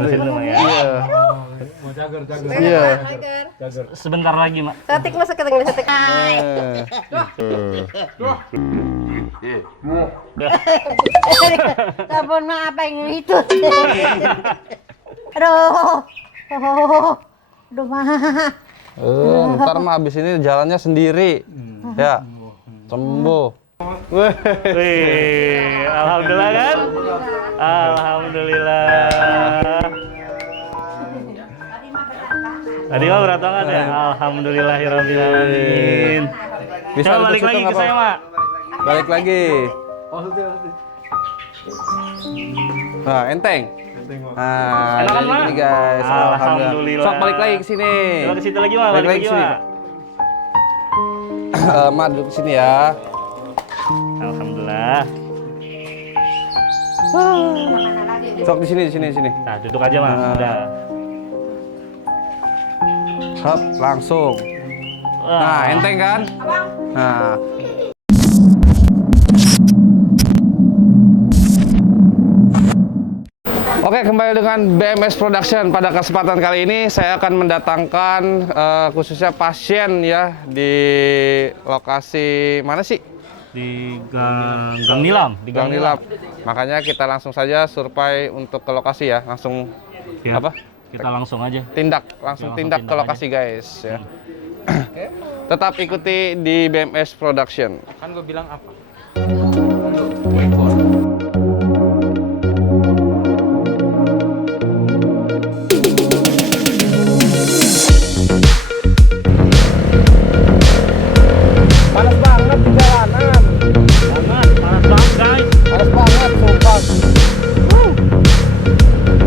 Mesin dulu ya. Iya. Mau cager. Iya. Sebentar lagi, Mak. Setik masuk ke tengah setik. Telepon mah apa yang itu? Aduh. Aduh mah. Ntar mah abis ini jalannya sendiri. Ya. Sembuh. Wih, alhamdulillah kan? Alhamdulillah. Tadi mah berantakan ya? Alhamdulillahirrahmanirrahim. Bisa Coba balik duduk lagi situ ke nggak, saya, Pak? Mak. Balik lagi. Nah, enteng. Nah, Enakan, jadi Mak? gini guys. Alhamdulillah. Sok balik lagi ke sini. Coba ke situ lagi, Mak. Balik lagi, sini. Mak. Mak duduk ke sini ya. Alhamdulillah. Sok di sini. Nah, duduk aja, Mak. Udah. Hop, langsung. Nah, enteng kan? Nah. Oke, kembali dengan BMS Production. Pada kesempatan kali ini saya akan mendatangkan khususnya pasien ya di lokasi mana sih? Di Gang Nilam. Di Gang Nilam. Makanya kita langsung saja survei untuk ke lokasi ya. Langsung Ya, apa? kita langsung aja. Langsung tindak ke tindak lokasi guys ya. Tetap ikuti di BMS Production. Kan gue bilang apa? Panas banget di jalanan. Panas banget, guys. Panas banget, sumpah.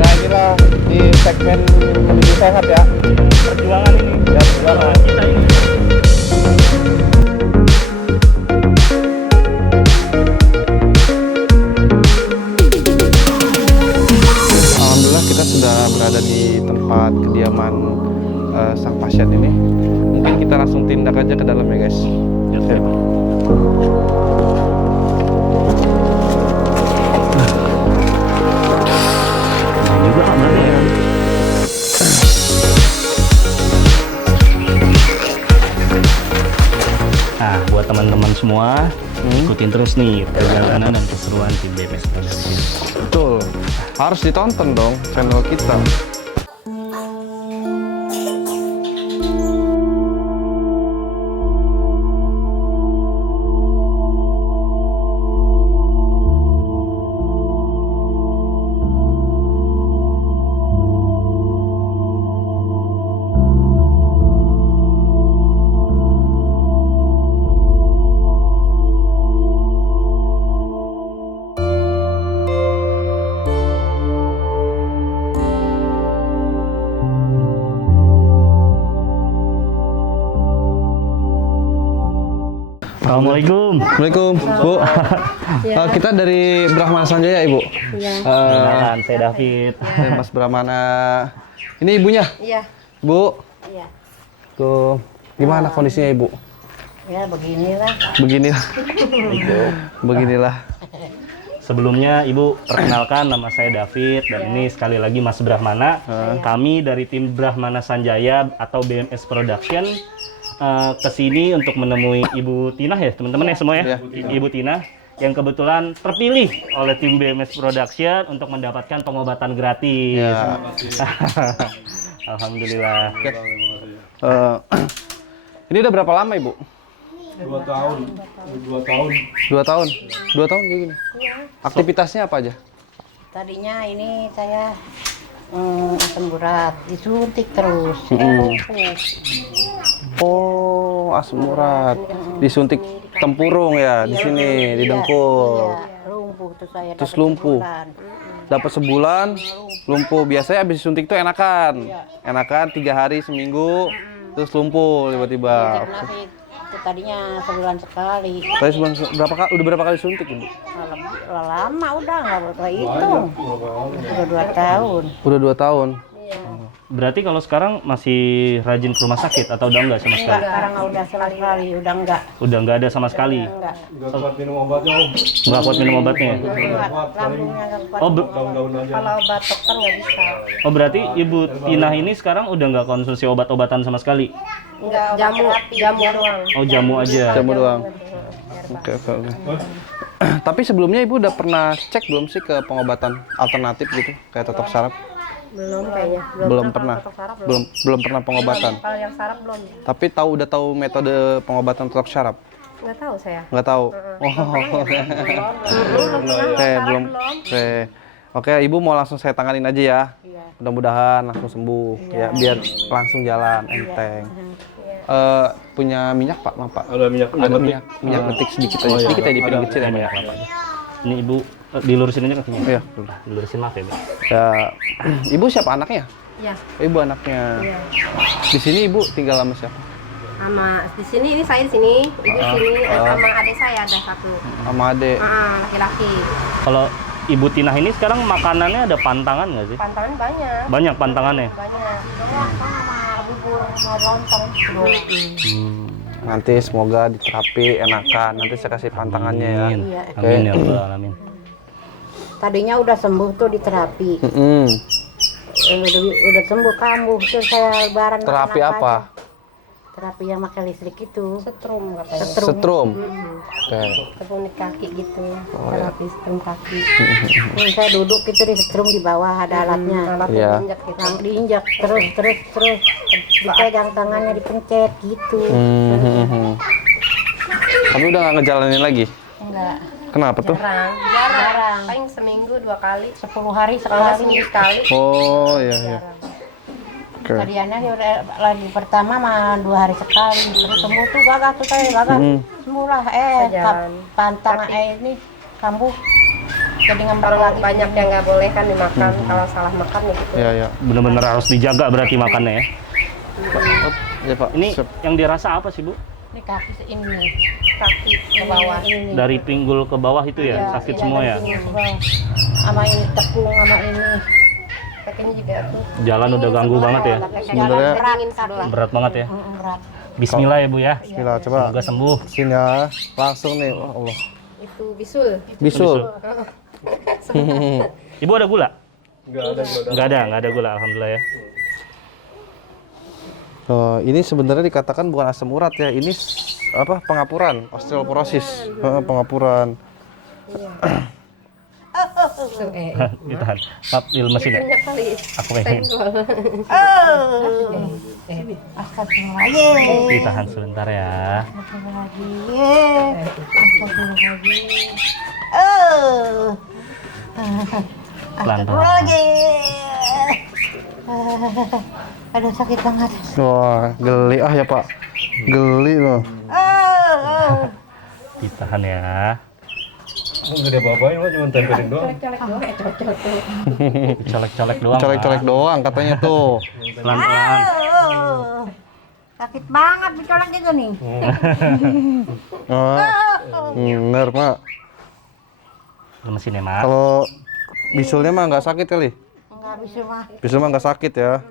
Ya inilah di segmen menuju sehat ya. Perjuangan ini. Ya, perjuangan. Kita ini. Alhamdulillah kita sudah berada di tempat kediaman sang pasien ini. Mungkin kita langsung tindak aja ke dalam ya guys. Ya, Ya. juga berarti ya. Nah, buat teman-teman semua, ikutin terus nih perjalanan dan keseruan tim BMS Production. Betul. Harus ditonton dong channel kita. Assalamualaikum. Assalamualaikum, Bu. Kita dari Brahmana Sanjaya, Ibu. Iya. Kenalan, saya David. Saya Mas Brahmana. Ini ibunya, Iya. Bu. Iya. Tuh, gimana kondisinya Ibu? Ya beginilah. Beginilah. Beginilah. Sebelumnya Ibu perkenalkan, nama saya David dan ini sekali lagi Mas Brahmana. Kami dari tim Brahmana Sanjaya atau BMS Production kesini untuk menemui Ibu Tina ya teman-teman ya semua ya. Ibu Tina yang kebetulan terpilih oleh tim BMS Production untuk mendapatkan pengobatan gratis. Ya. Alhamdulillah. Ini udah berapa lama Ibu? 2 tahun. 2 tahun. 2 tahun. 2 tahun kayak gini. Aktivitasnya apa aja? Tadinya ini saya asam urat disuntik terus. Oh, asam urat. Disuntik tempurung ya di sini, di dengkul. Iya, lumpuh tuh saya. Terus dapat lumpuh. sebulan. Dapat sebulan, lumpuh. Biasanya habis disuntik tuh enakan. Enakan 3 hari seminggu, terus lumpuh tiba-tiba. Kenapa itu tadinya sebulan sekali. Tadi sebulan berapa kali? Udah berapa kali suntik Ibu? Lama udah nggak berapa itu. Udah 2 tahun. Udah 2 tahun. Iya. Berarti kalau sekarang masih rajin ke rumah sakit atau udah enggak sama Enggak, sekali? sekarang udah sekali udah enggak. Udah enggak ada sama sekali. Enggak. Nggak kuat minum obatnya om. Enggak kuat minum obatnya. Kuat, lambungnya enggak kuat. Oh, Daun-daun aja. Kalau obat dokter nggak bisa. oh berarti Ibu Tina ini sekarang udah nggak konsumsi obat-obatan sama sekali? Enggak, jamu doang. Oh, jamu aja. Jamu doang. Oke, oke, oke. Tapi sebelumnya Ibu udah pernah cek belum sih ke pengobatan alternatif gitu, kayak totok saraf? Belum kayaknya. Belum pernah. Belum pernah pengobatan. Kalau yang saraf belum. Tapi udah tahu metode pengobatan totok saraf? Nggak tahu saya. Nggak tahu. Oh. Oke, belum. Oke. Oke, Ibu mau langsung saya tanganin aja ya. Iya. Mudah-mudahan langsung sembuh ya, biar langsung jalan enteng. Punya minyak Pak, maaf Pak? Ada minyak Ada minyak detik sedikit aja, sedikit aja di piring kecil ya minyak. Ini Ibu dilurusin aja kakinya. Iya. Dilurusin, maaf ya, Bu. Ya, Ibu siapa anaknya? Iya. Ibu anaknya. Iya. Di sini Ibu tinggal sama siapa? Sama di sini ini saya di sini, ibu di sini sama adik saya ada satu. Sama adek. Laki-laki. Kalau Ibu Tina ini sekarang makanannya ada pantangan nggak sih? Pantangan banyak. Banyak pantangannya. Banyak. Bubur mau lontong. Nanti semoga diterapi enakan. Nanti saya kasih pantangannya ya. Amin. Iya. Amin ya Rabbal alamin. Tadinya udah sembuh tuh di terapi. Udah sembuh kambuh terus saya lebaran. Terapi makan apa? aja. Terapi yang pakai listrik itu. Setrum katanya. Setrum. Oke. Setrum di kaki gitu. Terapi setrum kaki. Saya duduk itu di setrum di bawah ada alatnya. Alatnya Iya. diinjak gitu. Yang diinjak terus dipegang tangannya dipencet gitu. Tapi udah nggak ngejalanin lagi? Enggak. Kenapa tuh? Jarang. Paling seminggu 2 kali. 10 hari Kalau sekali. seminggu sekali. Oh iya iya. Oke. Tadiannya dia udah lagi pertama mah 2 hari sekali. Terus sembuh tuh gagal tuh saya gagal. Sembuh lah Jalan. pantang ini kambuh. Jadi ngembang Kalau lagi. banyak yang nggak boleh kan dimakan. Kalau salah makan ya gitu. Iya iya. Bener-bener harus dijaga berarti makannya ya. Ya Pak. Ini Siap. yang dirasa apa sih, Bu? Ini kaki ini. Kaki ke bawah. Ini. Dari pinggul ke bawah itu ya, Iya, sakit iya, semua dari ya. sini semua. Sama ini tekung sama ini. Kakinya juga tuh. Jalan udah ganggu banget ya. Sebenarnya Dingin sebelah. Berat banget ya. Berat. Bismillah ya, Bu ya. Bismillah coba. Semoga sembuh. Sini ya. Langsung nih. Oh, Allah. Itu bisul. Bisul. Ibu ada gula? Nggak ada. Nggak ada gula, alhamdulillah ya. Oh, ini sebenarnya dikatakan bukan asam urat ya. Ini apa? Pengapuran, osteoporosis. Pengapuran. Ditahan. Maaf, di mesin ya. Banyak kali. Aku pengen. Astagfirullahaladzim. Ditahan sebentar ya. Pelan-pelan. Aduh sakit banget. Wah, geli ya Pak. Geli loh. Ditahan ya. Nggak ada apa-apain, mah cuma tempelin doang. Colek-colek doang. Pak. Colek-colek doang katanya tuh. Pelan-pelan. Sakit banget dicolek gitu nih. Oh, bener Pak. Di mesin ya, Mak. Kalau bisulnya mah nggak sakit kali. Enggak bisa mah. Bisul mah nggak sakit ya.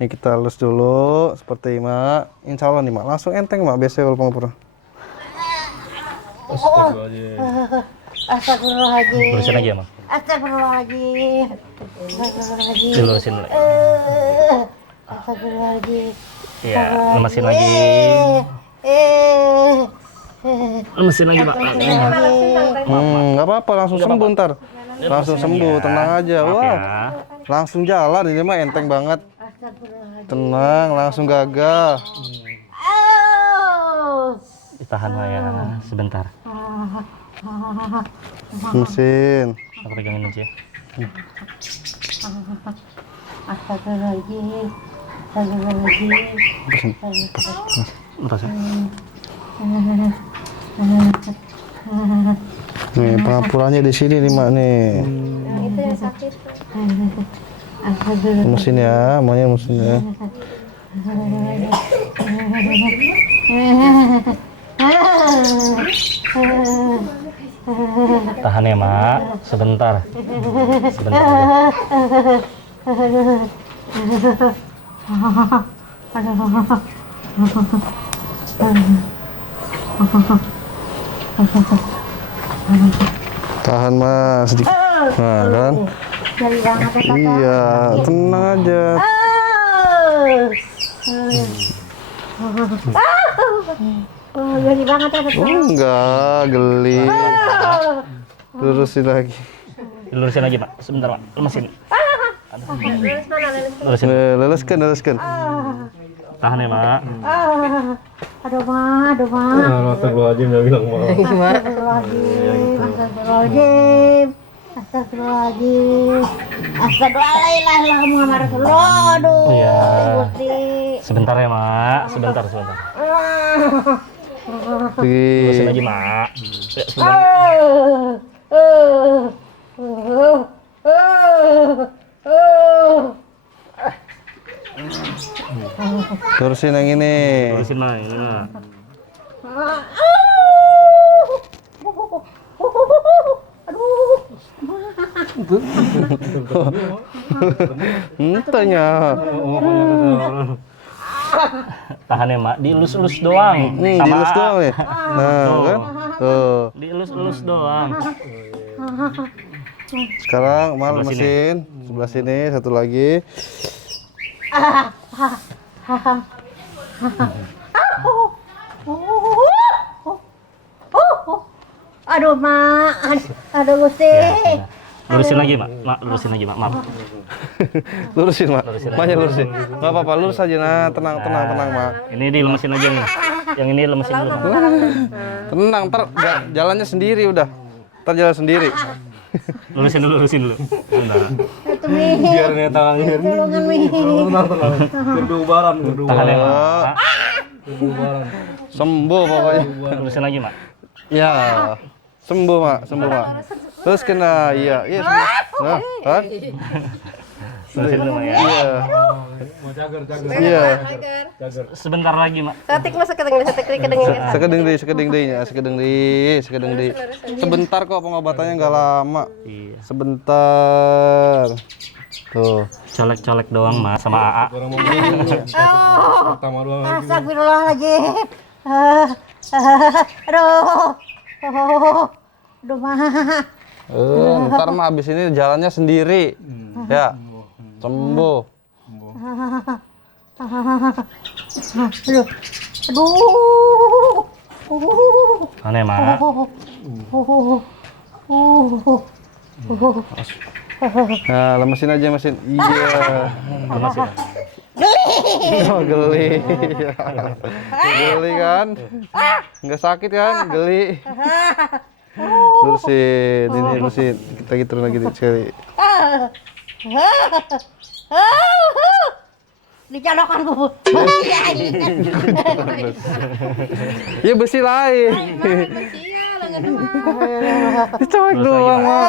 Ini kita lus dulu seperti Mak. Insya Allah nih Mak. Langsung enteng Mak. Biasanya kalau pengapuran. Astagfirullahaladzim. Astagfirullahaladzim. Lurusin lagi ya, Mak. Astagfirullahaladzim. Astagfirullahaladzim. Dilurusin lagi. Astagfirullahaladzim. Iya, lemesin lagi. Lemesin lagi, Pak. Nggak apa-apa. Langsung sembuh ntar. Langsung sembuh. Tenang aja. Maaf Wah, ya. langsung jalan. Ini mah enteng banget. Tenang. Langsung gagah. Ditahan lah ya, sebentar. Mesin. Aku pegangin aja. Astagfirullahaladzim. Astagfirullahaladzim. Entar sih. Nih pengapurannya di sini nih Mak nih. Itu yang sakit. Mesin ya, maunya mesin ya. Tahan ya, Mak. Sebentar. Sebentar aja. Tahan mas sedikit. Nah kan? Nyeri banget ya kakak. Iya, tenang aja. Nyeri banget ya kakak. Enggak, geli. Lurusin lagi. Lurusin lagi, Mak. Sebentar, Mak. Lemesin. Lulus mana? Lulus. Lurusin. Luluskan. Tahan ya, Mak. Aduh ma, aduh ma. Nah, astagfirullahaladzim dia bilang mau. Astagfirullahaladzim, astagfirullahaladzim, astagfirullahaladzim, astagfirullahaladzim, Muhammad Rasulullah. Aduh, Iya. Gusti. Sebentar ya, Mak. Sebentar. Lurusin lagi, Mak. Ya, sebentar. Lurusin yang ini. Lurusin, Mak. Ini, Mak. Tanya. Tahan ya, Mak. Dielus-elus doang. Sama Dilus AA. doang ya. Nah, kan? Tuh. Dielus-elus doang. Sekarang mal Sebelah mesin sebelah sini satu lagi. Aduh ma, aduh Gusti. Lurusin lagi, Mak. Mak, lurusin lagi, Mak. Maaf. Lurusin mak. Lurusin lagi. Maknya lurusin. Nggak apa-apa, lurus aja nah. Tenang mak. Ini dilemesin aja nih. Yang ini lemesin dulu, Mak. Tenang, ntar jalannya sendiri udah. Ntar jalan sendiri. Lurusin dulu. Bentar. Itu mi, Biar nih tangannya. tolongan mi. Tenang. Biar diubaran. Tahan ya, Mak. Sembuh pokoknya. Lurusin lagi, Mak. Ya, sembuh mak. Terus kena, iya sembuh. Nah, kan? Lurusin dulu, Mak ya. Iya, Mau cagar. iya. Sebentar lagi, Mak. Setik mas sekedeng kedengin. Sekedeng di. Sebentar kok pengobatannya nggak lama. Iya. Sebentar. Tuh. Colek-colek doang, Mak, sama AA. Orang mau beli. Pertama doang lagi. Astagfirullahaladzim. Aduh, aduh ma. Ntar mah abis ini jalannya sendiri. Ya, sembuh. Aduh. Aneh, Mak. Nah, lemesin aja mesin. Iya. Lemesin. Oh, geli. Geli kan? Nggak sakit kan? Geli. Lurusin. Kita gitu lagi sekali. Dicolokan ku. Ya besi lain. Dicolek doang, Mak.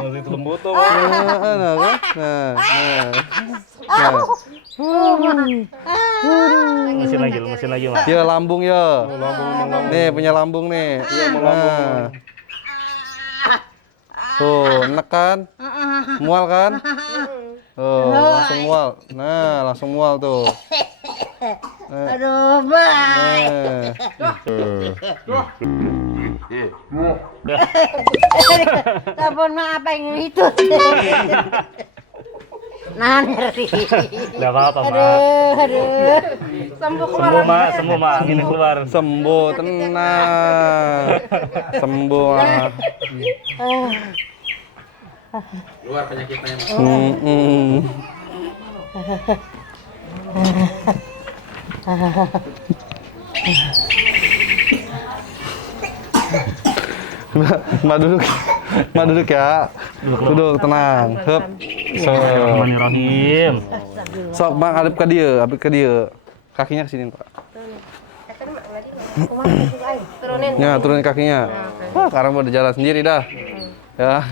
Masih lembut tuh. Nah, kan? Nah. Lemesin lagi, Mak. Ya lambung ya. Nih punya lambung nih. Nah. Tuh, enak kan? Mual kan? Tuh, langsung mual. Nah, langsung mual tuh. Aduh, bye. Telepon mah apa yang itu? Nah, ngeri. Enggak apa-apa, Mak. Aduh. Sembuh, Mak. Gini keluar. Sembuh, tenang. Sembuh, Mak. Keluar penyakitnya. Mbak duduk ya. Duduk, tenang. Hup. Bismillahirrahmanirrahim. Sok, Bang, hadap ke dia. Kakinya ke sini, Pak. Turunin. Ya, turunin kakinya. Wah, sekarang udah jalan sendiri dah. Ya.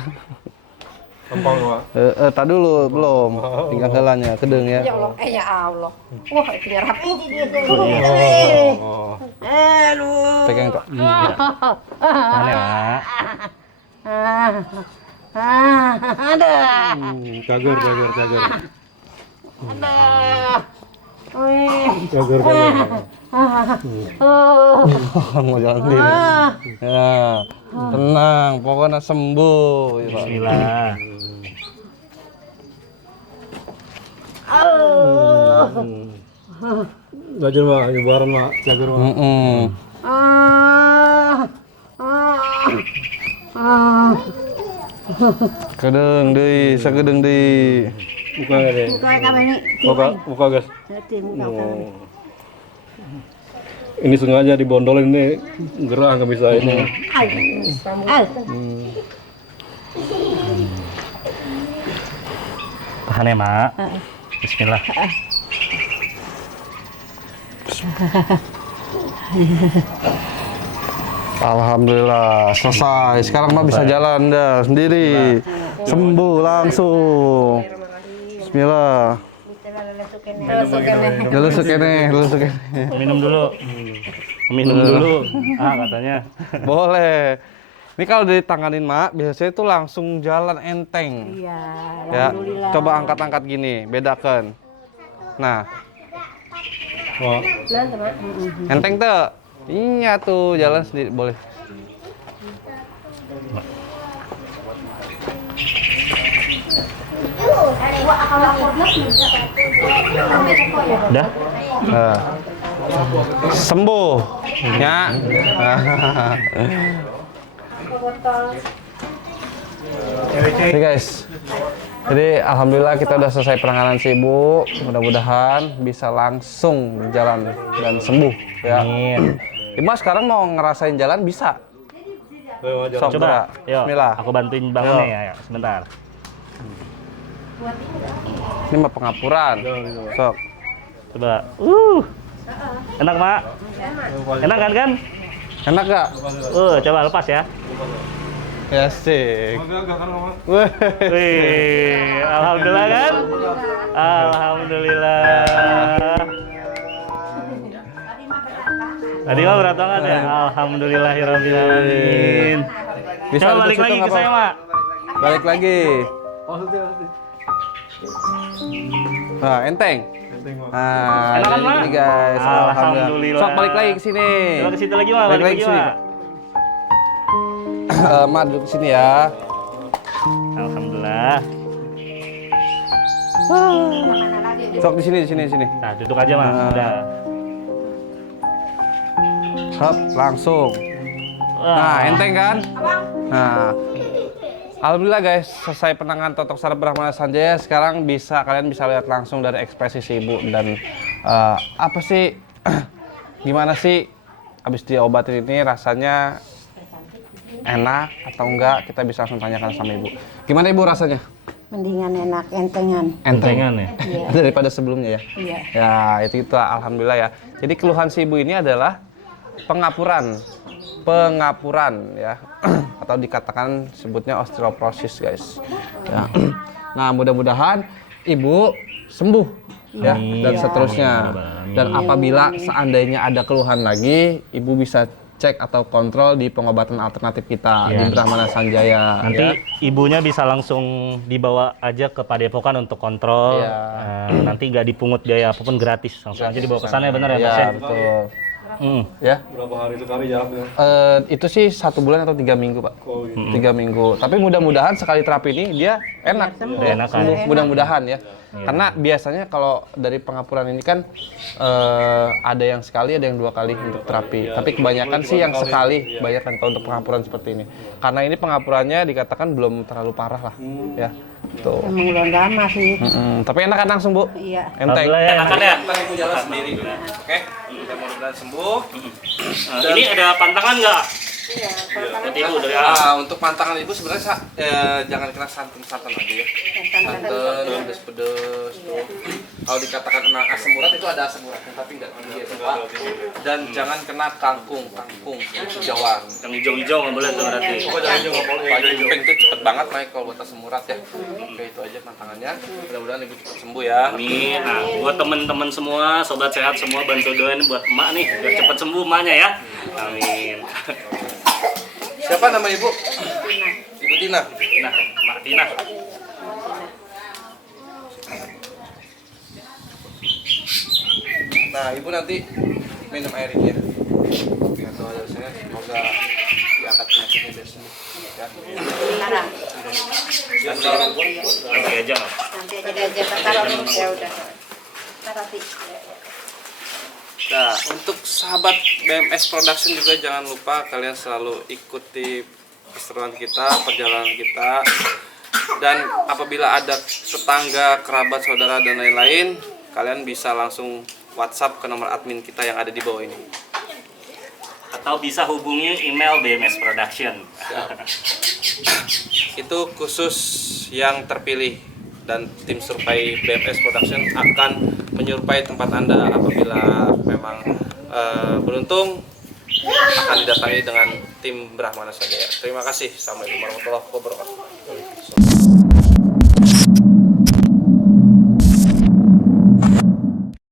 Gampang doang. Tak dulu, belum. Tinggal helannya, kedeng ya. Ya Allah, ya Allah. Wah, itu rapi. Oh. Aduh. Pegang, Pak. Tahan ya, Mak. Ada. Cager. Ada. Wih. Cager. Mau jalan sendiri. Ya, tenang, pokoknya sembuh. Ya, Pak. Bismillah. Cager Mak, nyebaran Mak, cager Mak. Kedeng deui, sakedeng deui. Buka nggak deh? Buka kabeh ini. Buka guys. Buka. Oh. Ini sengaja dibondolin nih, gerak nggak bisa ini. Tahan ya, Mak. Bismillah. Alhamdulillah, selesai. Sekarang Mak bisa jalan dah sendiri. Sembuh langsung. Bismillah. Lusuk kene. Minum dulu. Minum dulu. Katanya. Boleh. Ini kalau ditanganin Mak, biasanya itu langsung jalan enteng. Iya, Ya, alhamdulillah. coba angkat-angkat gini, bedakan. Nah, Wah, enteng tuh. Iya tuh, jalan sendiri boleh. Udah? Nah. Sembuh. Ya. Oke guys. Jadi alhamdulillah kita udah selesai penanganan si ibu. Mudah-mudahan bisa langsung jalan dan sembuh ya. Amin. Imas sekarang mau ngerasain jalan bisa. Sok Coba. gerak. Yuk, Bismillah. aku bantuin bangun ya. Sebentar. Ini mah pengapuran. Sok. Coba. Enak, Mak? Enak kan? Enak gak? Coba lepas ya. Ya sih. Wih, alhamdulillah kan? Alhamdulillah. Tadi mah berat banget ya. Alhamdulillahirrahmanirrahim. Bisa Coba duduk balik situ lagi nggak ke saya, apa-apa. Mak. Balik lagi. Nah, enteng. Nah, Enak kan, jadi Mak? gini guys. Alhamdulillah. Sok balik lagi ke sini. Coba ke situ lagi, Mak. Balik lagi ke sini. Mak. Mak duduk ke sini ya. Alhamdulillah. Sok di sini. Nah, duduk aja, Mak. Udah. Hop, langsung. Nah, enteng kan? Nah, alhamdulillah guys, selesai penanganan Totok Saraf Brahmana Sanjaya. Sekarang kalian bisa lihat langsung dari ekspresi si ibu dan apa sih, gimana sih abis diobatin ini rasanya enak atau enggak? Kita bisa langsung tanyakan sama ibu. Gimana ibu rasanya? Mendingan enak, entengan. Entengan ya? Iya. Daripada sebelumnya ya? Iya. Ya, itu alhamdulillah ya. Jadi keluhan si ibu ini adalah pengapuran ya atau dikatakan sebutnya osteoporosis guys ya. Nah mudah-mudahan ibu sembuh ya dan seterusnya. Dan apabila seandainya ada keluhan lagi, ibu bisa cek atau kontrol di pengobatan alternatif kita di Brahmana Sanjaya. Nanti ya. ibunya bisa langsung dibawa aja ke Padepokan untuk kontrol. Nanti nggak dipungut biaya apapun, gratis. Langsung aja dibawa ke sana ya, benar ya, Mas? Ya, betul. Ya. berapa hari sekali jalannya? Itu sih 1 bulan atau 3 minggu Pak. 3 minggu. Tapi mudah-mudahan sekali terapi ini dia enak. Ya, enak kan? sembuh. Mudah-mudahan ya. Karena biasanya kalau dari pengapuran ini kan ada yang sekali, ada yang 2 kali untuk terapi. Tapi kebanyakan sih yang sekali, kebanyakan kalau untuk pengapuran seperti ini. Karena ini pengapurannya dikatakan belum terlalu parah lah. Ya. Tuh. Emang udah lama sih. Tapi enak kan langsung Bu? Iya. Enteng. Alhamdulillah ya. Enakan ya? Ibu jalan sendiri. Oke. Mudah-mudahan sembuh. Ini ada pantangan nggak? Iya, Berarti ibu dari Untuk pantangan ibu sebenarnya jangan kena santan aja ya. Santan, pedes-pedes. Kalau dikatakan kena asam urat itu ada asam uratnya tapi nggak tinggi ya Pak. Dan jangan kena kangkung hijauan. yang hijau-hijau nggak boleh tuh berarti. Pokoknya hijau nggak boleh. Pak Jupeng itu cepet banget naik kalau buat asam urat ya. Oke itu aja pantangannya. Mudah-mudahan ibu cepat sembuh ya. Amin. Nah, buat teman-teman semua, sobat sehat semua, bantu doain buat emak nih, biar cepat sembuh emaknya ya. Amin. Siapa nama ibu? Ibu Tina. Nah, emak Martina. Nah, ibu nanti minum air ini ya. Ya, doa dari saya semoga diangkat penyakitnya dari sini. Ya. Sekarang. Nanti aja. Nanti aja taruh dulu. Ya udah. Taruh di. Nah, untuk sahabat BMS Production juga jangan lupa kalian selalu ikuti keseruan kita, perjalanan kita. Dan apabila ada tetangga, kerabat, saudara, dan lain-lain, kalian bisa langsung WhatsApp ke nomor admin kita yang ada di bawah ini. Atau bisa hubungi email BMS Production. Itu khusus yang terpilih dan tim survei BMS Production akan menyurvei tempat Anda apabila memang beruntung akan didatangi dengan tim Brahmana Sanjaya. Terima kasih. Assalamualaikum warahmatullahi wabarakatuh.